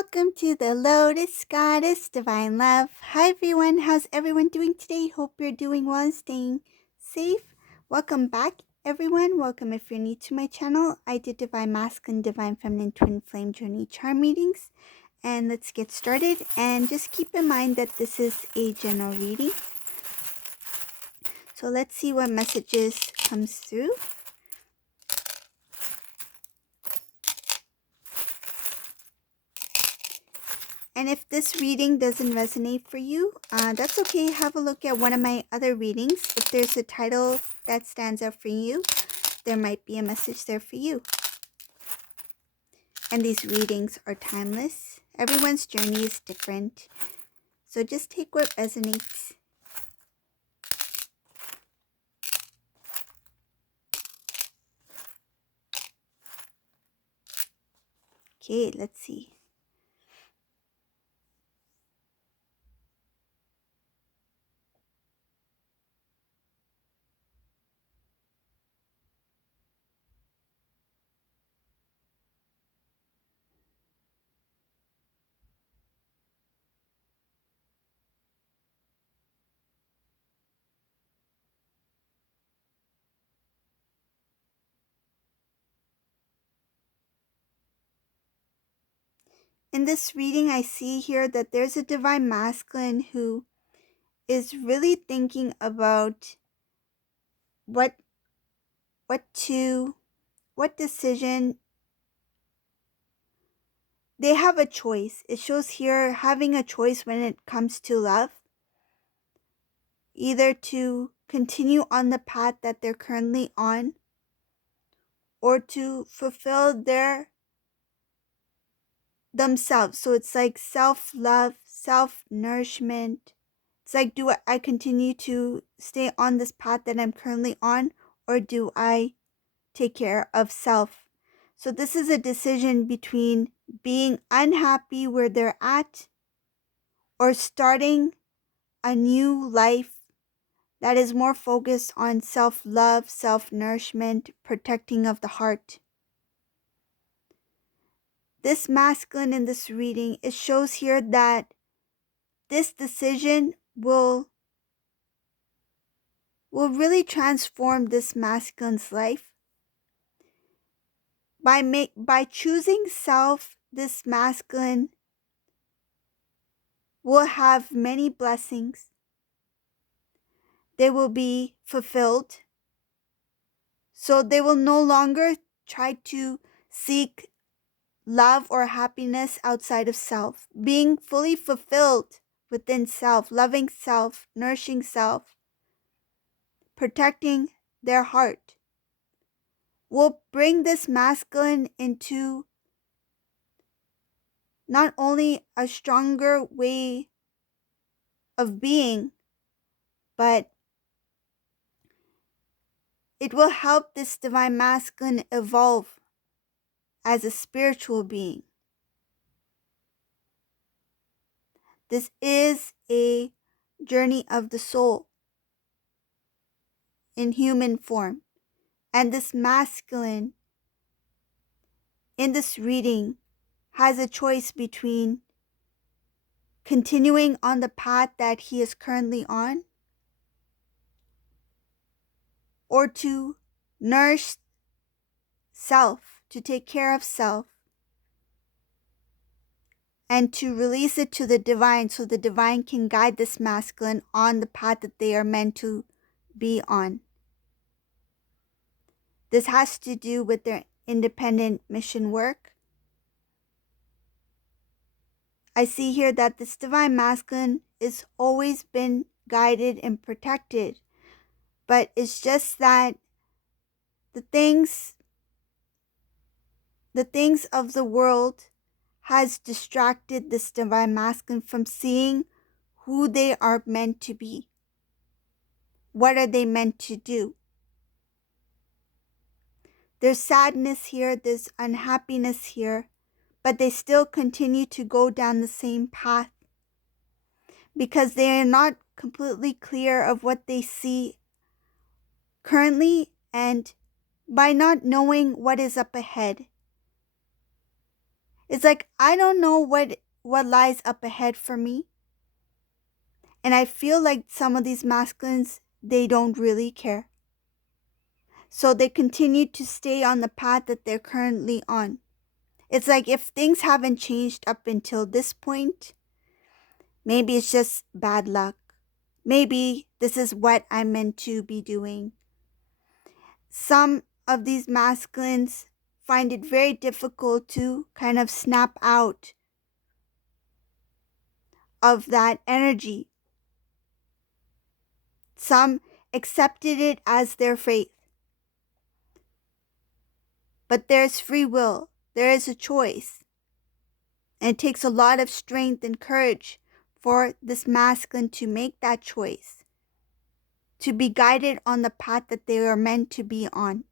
welcome to the Lotus Goddess Divine Love. Hi everyone, how's everyone doing today? Hope you're doing well and staying safe. Welcome back everyone. Welcome if you're new to my channel. I do Divine Masculine, Divine Feminine, Twin Flame Journey Charm readings. And let's get started. And just keep in mind that this is a general reading. So let's see what messages comes through. And if this reading doesn't resonate for you, that's okay. Have a look at one of my other readings. If there's a title that stands out for you, there might be a message there for you. And these readings are timeless. Everyone's journey is different. So just take what resonates. Okay, let's see. In this reading, I see here that there's a Divine Masculine who is really thinking about what decision. They have a choice. It shows here having a choice when it comes to love. Either to continue on the path that they're currently on, or to fulfill themselves. So it's like self-love, self-nourishment. It's like, do I continue to stay on this path that I'm currently on, or do I take care of self? So this is a decision between being unhappy where they're at, or starting a new life that is more focused on self-love, self-nourishment, protecting of the heart. This masculine in this reading, it shows here that this decision will really transform this masculine's life. By choosing self, this masculine will have many blessings. They will be fulfilled. So they will no longer try to seek love or happiness outside of self. Being fully fulfilled within self, loving self, nourishing self, protecting their heart will bring this masculine into not only a stronger way of being, but it will help this divine masculine evolve as a spiritual being. This is a journey of the soul in human form. And this masculine in this reading has a choice between continuing on the path that he is currently on, or to nourish self, to take care of self, and to release it to the divine so the divine can guide this masculine on the path that they are meant to be on. This has to do with their independent mission work. I see here that this divine masculine is always been guided and protected, but it's just that the things of the world has distracted this divine masculine from seeing who they are meant to be. What are they meant to do? There's sadness here, there's unhappiness here, but they still continue to go down the same path because they are not completely clear of what they see currently, and by not knowing what is up ahead, It's like I don't know what lies up ahead for me. And I feel like some of these masculines, they don't really care. So they continue to stay on the path that they're currently on. It's like if things haven't changed up until this point, maybe it's just bad luck. Maybe this is what I'm meant to be doing. Some of these masculines find it very difficult to kind of snap out of that energy. Some accepted it as their faith. But there's free will. There is a choice. And it takes a lot of strength and courage for this masculine to make that choice, to be guided on the path that they are meant to be on.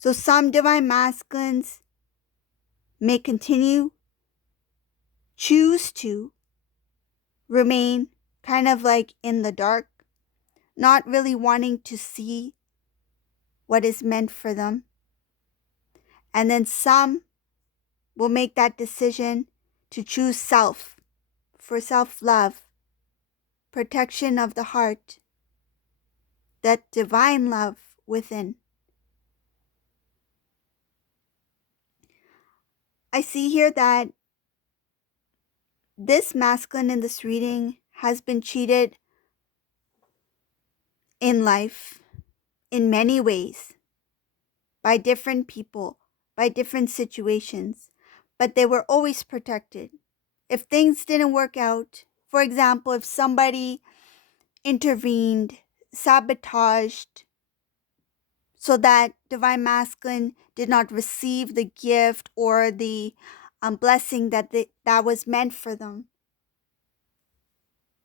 So some divine masculines may choose to remain kind of like in the dark, not really wanting to see what is meant for them. And then some will make that decision to choose self, for self-love, protection of the heart, that divine love within. I see here that this masculine in this reading has been cheated in life in many ways by different people, by different situations, but they were always protected. If things didn't work out, for example, if somebody intervened, sabotaged, so that divine masculine did not receive the gift or the blessing that was meant for them,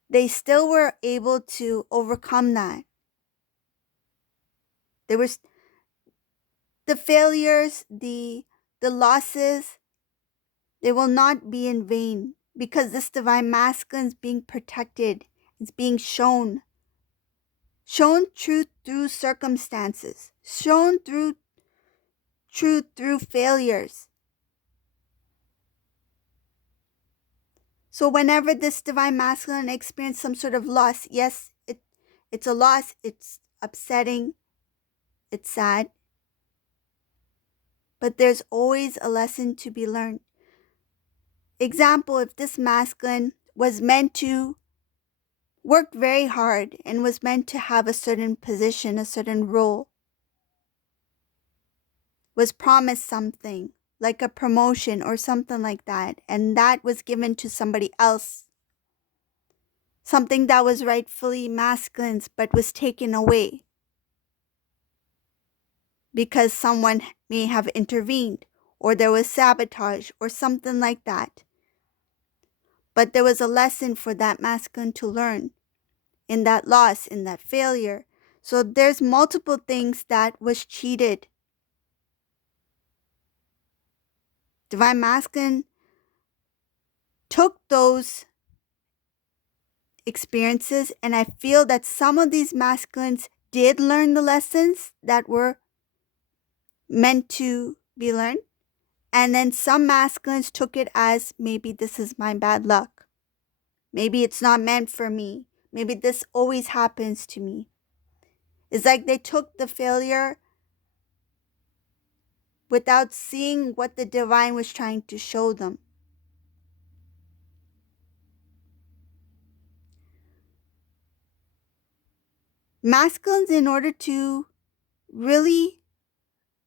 they still were able to overcome that. There was the failures, the losses, they will not be in vain, because this divine masculine is being protected. It's being shown truth through circumstances, shown through truth through failures. So whenever this divine masculine experiences some sort of loss, yes, it's a loss, it's upsetting, it's sad, but there's always a lesson to be learned. Example, if this masculine was meant to work very hard and was meant to have a certain position, a certain role, was promised something like a promotion or something like that, and that was given to somebody else, something that was rightfully masculine's but was taken away because someone may have intervened, or there was sabotage or something like that. But there was a lesson for that masculine to learn in that loss, in that failure. So there's multiple things that was cheated. Divine masculine took those experiences, and I feel that some of these masculines did learn the lessons that were meant to be learned. And then some masculines took it as, maybe this is my bad luck. Maybe it's not meant for me. Maybe this always happens to me. It's like they took the failure without seeing what the divine was trying to show them. Masculines, in order to really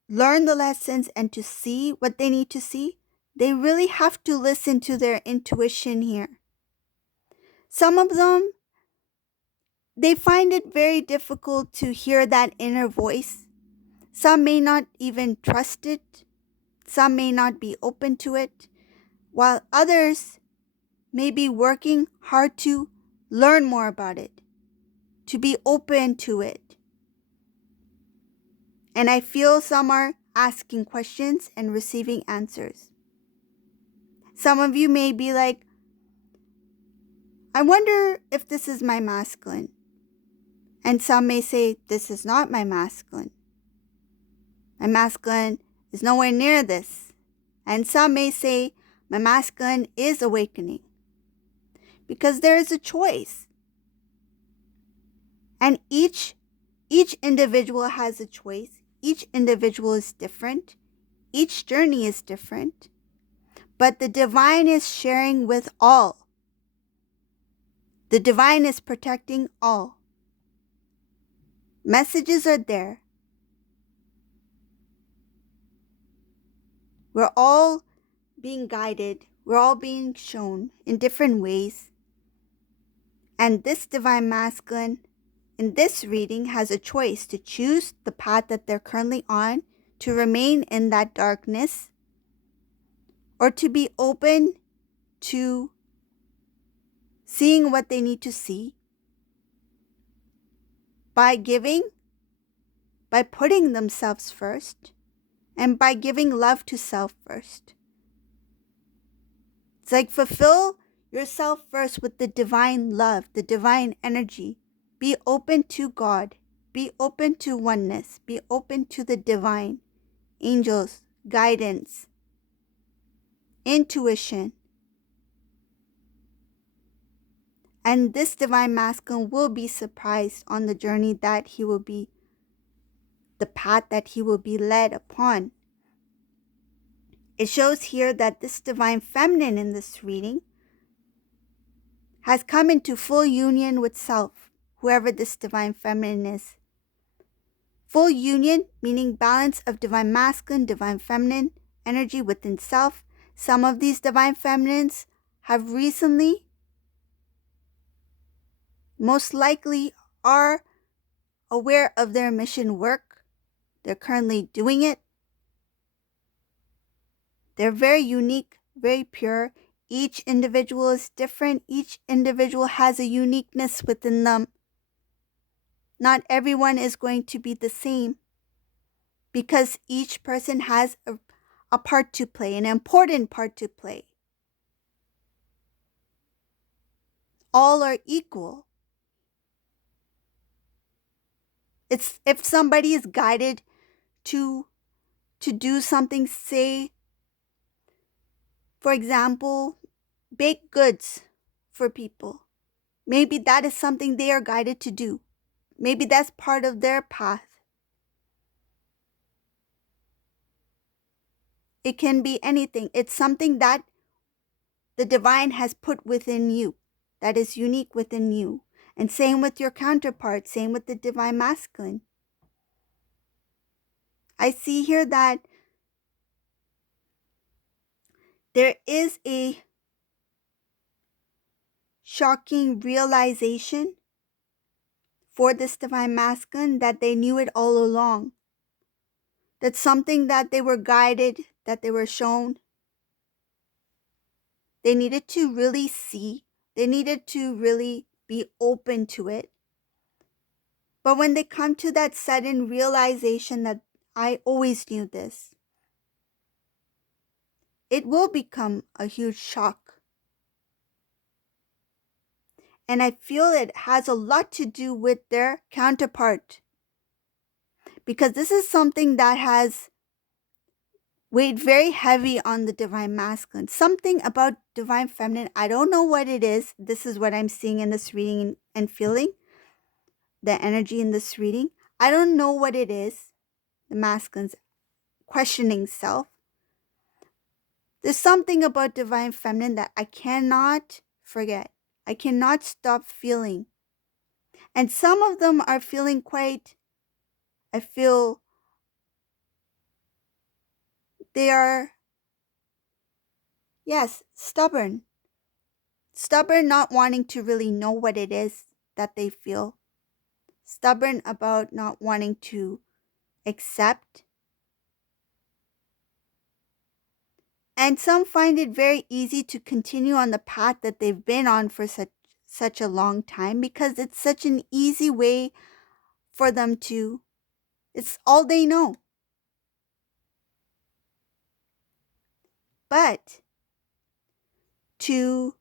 learn the lessons and to see what they need to see, they really have to listen to their intuition here. Some of them, they find it very difficult to hear that inner voice. Some may not even trust it. Some may not be open to it, while others may be working hard to learn more about it, to be open to it. And I feel some are asking questions and receiving answers. Some of you may be like, I wonder if this is my masculine. And some may say, this is not my masculine. My masculine is nowhere near this. And some may say my masculine is awakening. Because there is a choice. And each individual has a choice. Each individual is different. Each journey is different. But the divine is sharing with all. The divine is protecting all. Messages are there. We're all being guided. We're all being shown in different ways. And this divine masculine in this reading has a choice to choose the path that they're currently on, to remain in that darkness, or to be open to seeing what they need to see by giving, by putting themselves first, and by giving love to self first. It's like fulfill yourself first with the divine love, the divine energy. Be open to God. Be open to oneness. Be open to the divine, angels, guidance, intuition. And this divine masculine will be surprised on the journey that he will be, the path that he will be led upon. It shows here that this divine feminine in this reading has come into full union with self, whoever this divine feminine is. Full union, meaning balance of divine masculine, divine feminine energy within self. Some of these divine feminines have recently, most likely, are aware of their mission work. They're currently doing it. They're very unique, very pure. Each individual is different. Each individual has a uniqueness within them. Not everyone is going to be the same, because each person has a part to play, an important part to play. All are equal. It's if somebody is guided to do something, say, for example, bake goods for people. Maybe that is something they are guided to do. Maybe that's part of their path. It can be anything. It's something that the divine has put within you, that is unique within you. And same with your counterpart, same with the divine masculine. I see here that there is a shocking realization for this divine masculine that they knew it all along. That's something that they were guided, that they were shown. They needed to really see. They needed to really be open to it. But when they come to that sudden realization that I always knew this, it will become a huge shock. And I feel it has a lot to do with their counterpart. Because this is something that has weighed very heavy on the divine masculine. Something about divine feminine, I don't know what it is. This is what I'm seeing in this reading and feeling. The energy in this reading. I don't know what it is. The masculine's questioning self. There's something about divine feminine that I cannot forget. I cannot stop feeling. And some of them are feeling quite, I feel they are, yes, stubborn. Stubborn, not wanting to really know what it is that they feel. Stubborn about not wanting to accept. And some find it very easy to continue on the path that they've been on for such a long time, because it's such an easy way for them to, it's all they know. But to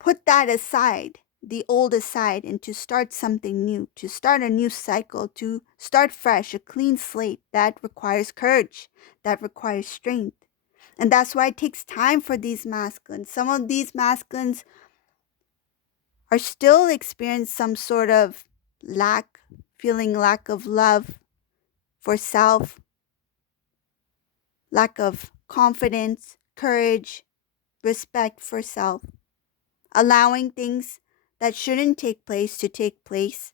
put that aside, the old aside and to start something new, to start a new cycle, to start fresh, a clean slate. That requires courage, that requires strength. And that's why it takes time for these masculines. Some of these masculines are still experiencing some sort of feeling lack of love for self, lack of confidence, courage, respect for self, allowing things that shouldn't take place to take place.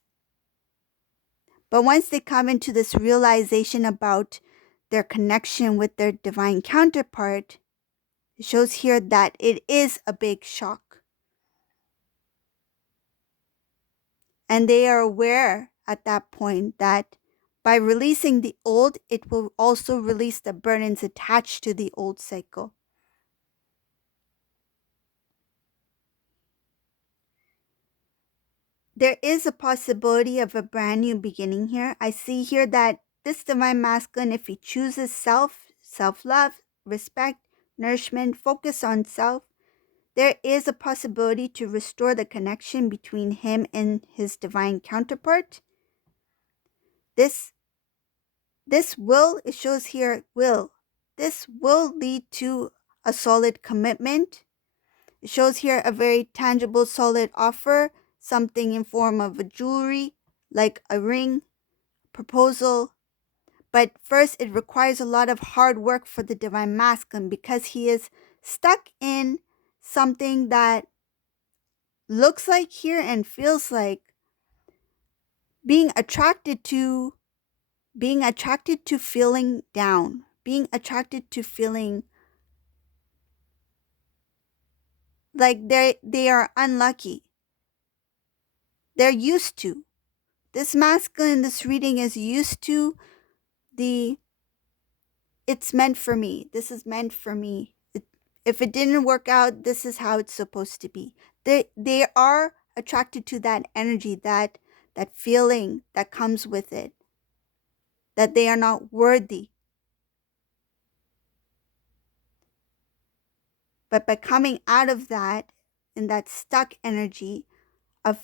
But once they come into this realization about their connection with their divine counterpart, it shows here that it is a big shock. And they are aware at that point that by releasing the old, it will also release the burdens attached to the old cycle. There is a possibility of a brand new beginning here. I see here that this divine masculine, if he chooses self-love, respect, nourishment, focus on self, there is a possibility to restore the connection between him and his divine counterpart. This will, it shows here, this will lead to a solid commitment. It shows here a very tangible, solid offer, something in form of a jewelry, like a ring, proposal. But first, it requires a lot of hard work for the divine masculine because he is stuck in something that looks like here and feels like being attracted to feeling down, being attracted to feeling like they are unlucky. They're used to. This masculine in this reading is used to it's meant for me. This is meant for me. If it didn't work out, this is how it's supposed to be. They are attracted to that energy, that feeling that comes with it, that they are not worthy. But by coming out of that, in that stuck energy of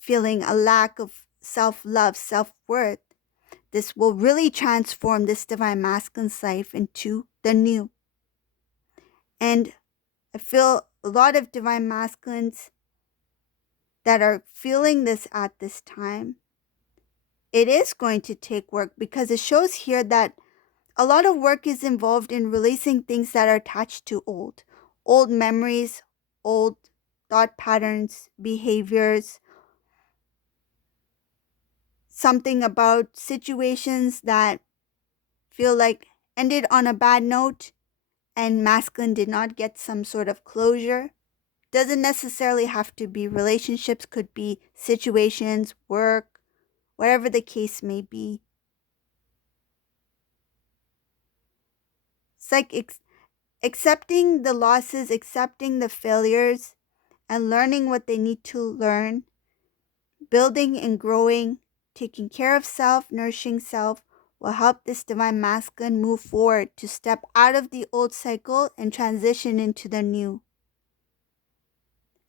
feeling a lack of self-love, self-worth, this will really transform this divine masculine's life into the new. And I feel a lot of divine masculines that are feeling this at this time. It is going to take work because it shows here that a lot of work is involved in releasing things that are attached to old memories, old thought patterns, behaviors, something about situations that feel like ended on a bad note and masculine did not get some sort of closure. Doesn't necessarily have to be relationships, could be situations, work, whatever the case may be. It's like accepting the losses, accepting the failures, and learning what they need to learn, building and growing, taking care of self, nourishing self, will help this divine masculine move forward to step out of the old cycle and transition into the new.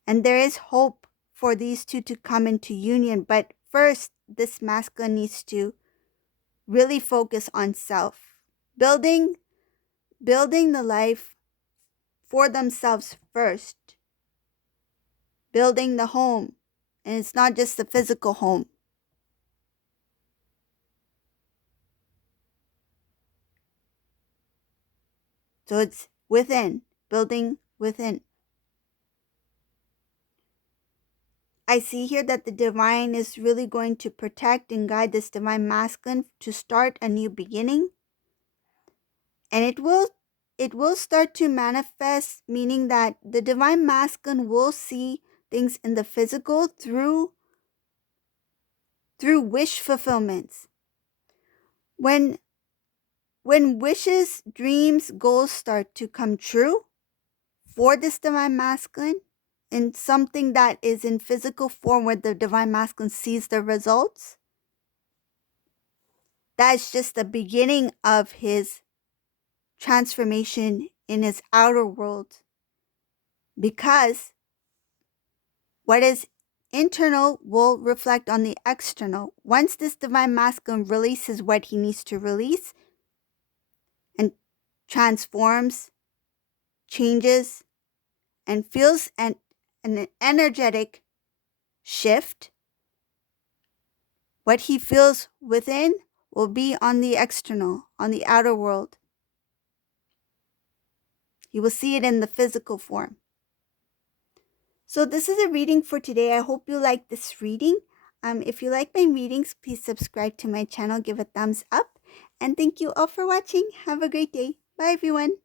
And there is hope for these two to come into union, but first, this masculine needs to really focus on self, building the life for themselves first, building the home, and it's not just the physical home. So it's within, building within. I see here that the divine is really going to protect and guide this divine masculine to start a new beginning. And it will start to manifest, meaning that the divine masculine will see things in the physical through wish fulfillments. When wishes, dreams, goals start to come true for this divine masculine in something that is in physical form where the divine masculine sees the results, that's just the beginning of his transformation in his outer world. Because what is internal will reflect on the external. Once this divine masculine releases what he needs to release and transforms, changes, and feels an energetic shift, what he feels within will be on the external, on the outer world. You will see it in the physical form. So this is a reading for today. I hope you like this reading. If you like my readings, please subscribe to my channel, give a thumbs up, and thank you all for watching. Have a great day. Bye, everyone.